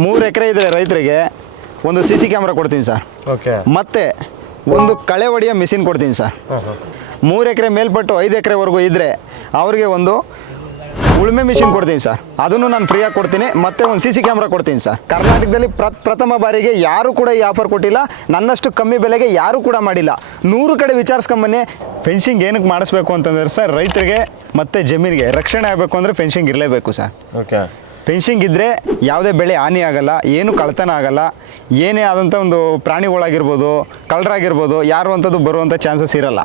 3 ಎಕರೆ ಇದೆ ರೈತರಿಗೆ ಒಂದು CC ಕ್ಯಾಮ್ರಾ ಕೊಡ್ತೀನಿ ಸರ್. ಓಕೆ. ಮತ್ತೆ ಒಂದು ಕಳೆ ಹೊಡೆಯೋ ಮಿಷಿನ್ ಕೊಡ್ತೀನಿ ಸರ್. 3 ಎಕರೆ ಮೇಲ್ಪಟ್ಟು 5 ಎಕರೆವರೆಗೂ ಇದ್ದರೆ ಅವರಿಗೆ ಒಂದು ಉಳುಮೆ ಮಿಷಿನ್ ಕೊಡ್ತೀನಿ ಸರ್. ಅದನ್ನು ನಾನು ಫ್ರೀಯಾಗಿ ಕೊಡ್ತೀನಿ. ಮತ್ತೆ ಒಂದು CC ಕ್ಯಾಮ್ರಾ ಕೊಡ್ತೀನಿ ಸರ್. ಕರ್ನಾಟಕದಲ್ಲಿ ಪ್ರಥಮ ಬಾರಿಗೆ ಯಾರೂ ಕೂಡ ಈ ಆಫರ್ ಕೊಟ್ಟಿಲ್ಲ. ನನ್ನಷ್ಟು ಕಮ್ಮಿ ಬೆಲೆಗೆ ಯಾರೂ ಕೂಡ ಮಾಡಿಲ್ಲ. 100 ಕಡೆ ವಿಚಾರಿಸ್ಕೊಂಬನ್ನಿ. ಫೆನ್ಸಿಂಗ್ ಏನಕ್ಕೆ ಮಾಡಿಸ್ಬೇಕು ಅಂತಂದ್ರೆ ಸರ್, ರೈತರಿಗೆ ಮತ್ತು ಜಮೀನಿಗೆ ರಕ್ಷಣೆ ಆಗಬೇಕು ಅಂದರೆ ಫೆನ್ಸಿಂಗ್ ಇರಲೇಬೇಕು ಸರ್. ಓಕೆ. ಫೆನ್ಸಿಂಗ್ ಇದ್ದರೆ ಯಾವುದೇ ಬೆಳೆ ಹಾನಿ ಆಗಲ್ಲ, ಏನು ಕಳ್ತನ ಆಗಲ್ಲ, ಏನೇ ಆದಂಥ ಒಂದು ಪ್ರಾಣಿಗಳಾಗಿರ್ಬೋದು, ಕಳ್ಳರಾಗಿರ್ಬೋದು, ಯಾರು ಅಂಥದ್ದು ಬರುವಂಥ ಚಾನ್ಸಸ್ ಇರಲ್ಲ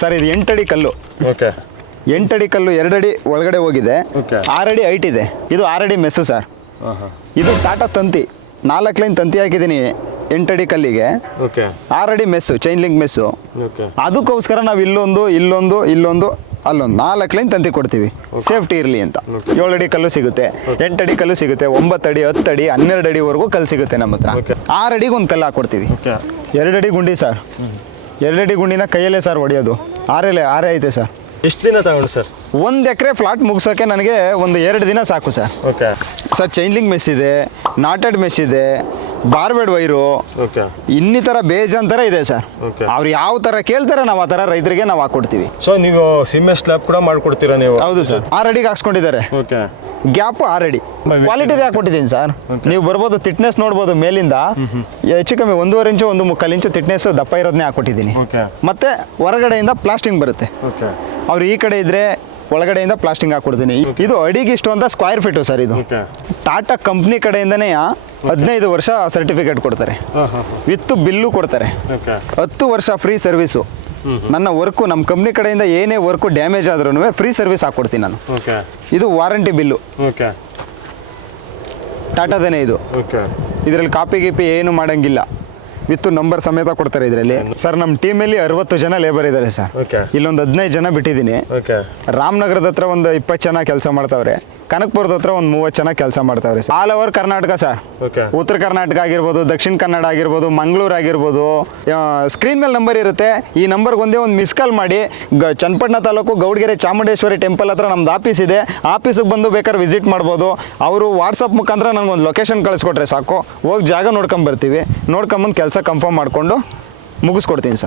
ಸರ್. ಇದು 8 ಅಡಿ ಕಲ್ಲು. ಓಕೆ. 8 ಅಡಿ ಕಲ್ಲು 2 ಅಡಿ ಒಳಗಡೆ ಹೋಗಿದೆ. 6 ಅಡಿ ಹೈಟ್ ಇದೆ. ಇದು 6 ಅಡಿ ಮೆಸ್ಸು ಸರ್. ಇದು ಟಾಟಾ ತಂತಿ 4 ಲೈನ್ ತಂತಿ ಹಾಕಿದ್ದೀನಿ 8 ಅಡಿ ಕಲ್ಲಿಗೆ. 6 ಅಡಿ ಮೆಸ್ಸು, ಚೈನ್ ಲಿಂಕ್ ಮೆಸ್ಸು. ಅದಕ್ಕೋಸ್ಕರ ನಾವು ಇಲ್ಲೊಂದು ಅಲ್ಲೊಂದು 4 ಲೈನ್ ತಂತಿ ಕೊಡ್ತೀವಿ, ಸೇಫ್ಟಿ ಇರಲಿ ಅಂತ. 7 ಅಡಿ ಕಲ್ಲು ಸಿಗುತ್ತೆ, 8 ಅಡಿ ಕಲ್ಲು ಸಿಗುತ್ತೆ, 9 ಅಡಿ 10 ಅಡಿ 12 ಅಡಿವರೆಗೂ ಕಲ್ಲು ಸಿಗುತ್ತೆ ನಮ್ಮ ಹತ್ರ. 6 ಅಡಿಗೆ ಒಂದು ಕಲ್ಲು ಹಾಕ್ಕೊಡ್ತೀವಿ. 2 ಅಡಿ ಗುಂಡಿ ಸರ್. 2 ಅಡಿ ಗುಂಡಿನ ಕೈಯಲ್ಲೇ ಸರ್ ಹೊಡೆಯೋದು. ಆರೇ ಐತೆ ಸರ್. ಎಷ್ಟು ದಿನ ತಗೊಂಡು ಸರ್? 1 ಎಕರೆ ಫ್ಲಾಟ್ ಮುಗಿಸೋಕೆ ನನಗೆ ಒಂದು 2 ದಿನ ಸಾಕು sir. Okay sir, chain link mesh ಇದೆ, ನಾಟೆಡ್ ಮೆಸ್ ಇದೆ, ಬಾರ್ಬೆಡ್ ವೈರು, ಇನ್ನಿತರ ಬೇಜಾನ್ ಇದೆ ಸರ್. ಅವ್ರು ಯಾವ ಥರ ಕೇಳ್ತಾರೆ ನಾವು ಆ ಥರ ರೈತರಿಗೆ ನಾವು ಹಾಕ್ಕೊಡ್ತೀವಿ. ಸೊ ನೀವು ಸಿಮೆಂಟ್ ಸ್ಲ್ಯಾಬ್ ಕೂಡ ಮಾಡ್ಕೊಡ್ತೀರಾ ನೀವು? ಹೌದು ಸರ್. 6 ಅಡಿಗೆ ಹಾಕ್ಸ್ಕೊಂಡಿದ್ದಾರೆ. ಓಕೆ. ಗ್ಯಾಪ್ 6 ಅಡಿ. ಕ್ವಾಲಿಟಿದೆ ಹಾಕ್ಕೊಟ್ಟಿದ್ದೀನಿ ಸರ್. ನೀವು ಬರ್ಬೋದು, ತಿಟ್ನೆಸ್ ನೋಡ್ಬೋದು. ಮೇಲಿಂದ ಹೆಚ್ಚು ಕಮ್ಮಿ 1.5 ಇಂಚು 1.25 ಇಂಚು ತಿಟ್ನೆಸ್ ದಪ್ಪ ಇರೋದನ್ನೇ ಹಾಕ್ಕೊಟ್ಟಿದ್ದೀನಿ. ಮತ್ತೆ ಹೊರಗಡೆಯಿಂದ ಪ್ಲಾಸ್ಟಿಂಗ್ ಬರುತ್ತೆ. ಅವ್ರು ಈ ಕಡೆ ಇದ್ರೆ ಒಳಗಡೆಯಿಂದ ಪ್ಲಾಸ್ಟಿಂಗ್ ಹಾಕ್ಕೊಡ್ತೀನಿ. ಇದು ಅಡಿಗೆ ಇಷ್ಟು ಅಂತ ಸ್ಕ್ವೇರ್ ಫೀಟು ಸರ್. ಇದು ಟಾಟಾ ಕಂಪ್ನಿ ಕಡೆಯಿಂದನೇ 15 ವರ್ಷ ಸರ್ಟಿಫಿಕೇಟ್ ಕೊಡ್ತಾರೆ, ವಿತ್ ಬಿಲ್ಲು ಕೊಡ್ತಾರೆ, 10 ವರ್ಷ ಫ್ರೀ ಸರ್ವಿಸು. ನನ್ನ ವರ್ಕು ನಮ್ಮ ಕಂಪ್ನಿ ಕಡೆಯಿಂದ ಏನೇ ವರ್ಕು ಡ್ಯಾಮೇಜ್ ಆದ್ರೂ ಫ್ರೀ ಸರ್ವಿಸ್ ಹಾಕ್ಕೊಡ್ತೀನಿ ನಾನು. ಇದು ವಾರಂಟಿ ಬಿಲ್ಲು, ಟಾಟಾದೇನೆ ಇದು. ಇದರಲ್ಲಿ ಕಾಪಿ ಗೀಪಿ ಏನು ಮಾಡೋಂಗಿಲ್ಲ, ವಿತ್ ನಂಬರ್ ಸಮೇತ ಕೊಡ್ತಾರೆ ಇದರಲ್ಲಿ. ಸರ್, ನಮ್ಮ ಟೀಮಲ್ಲಿ 60 ಜನ ಲೇಬರ್ ಇದ್ದಾರೆ ಸರ್. ಇಲ್ಲೊಂದು 15 ಜನ ಬಿಟ್ಟಿದ್ದೀನಿ. ರಾಮನಗರದ ಹತ್ರ ಒಂದು 20 ಜನ ಕೆಲಸ ಮಾಡ್ತಾವ್ರೆ. ಕನಕಪುರದ ಹತ್ರ ಒಂದು 30 ಜನ ಕೆಲಸ ಮಾಡ್ತಾವ್ರೆ. All over Karnataka sir. ಉತ್ತರ ಕರ್ನಾಟಕ ಆಗಿರ್ಬೋದು, ದಕ್ಷಿಣ ಕನ್ನಡ ಆಗಿರ್ಬೋದು, ಮಂಗಳೂರು ಆಗಿರ್ಬೋದು. ಸ್ಕ್ರೀನ್ ಮೇಲೆ ನಂಬರ್ ಇರುತ್ತೆ. ಈ ನಂಬರ್ಗೆ ಒಂದೇ ಒಂದು ಮಿಸ್ ಕಾಲ್ ಮಾಡಿ. ಚನ್ನಪಟ್ಟಣ ತಾಲೂಕು ಗೌಡಗೆರೆ ಚಾಮುಂಡೇಶ್ವರಿ ಟೆಂಪಲ್ ಹತ್ರ ನಮ್ದು ಆಫೀಸ್ ಇದೆ. ಆಫೀಸಿಗೆ ಬಂದು ಬೇಕಾದ್ರೆ ವಿಸಿಟ್ ಮಾಡ್ಬೋದು. ಅವರು ವಾಟ್ಸಪ್ ಮುಖಾಂತರ ನನಗೊಂದು ಲೊಕೇಶನ್ ಕಳಿಸ್ಕೊಟ್ರೆ ಸಾಕು, ಹೋಗಿ ಜಾಗ ನೋಡ್ಕೊಂಬರ್ತೀವಿ. ನೋಡ್ಕೊಂಬಂದು ಕೆಲಸ ಕನ್ಫರ್ಮ್ ಮಾಡಿಕೊಂಡು ಮುಗಿಸ್ಕೊಡ್ತೀನಿ ಸರ್.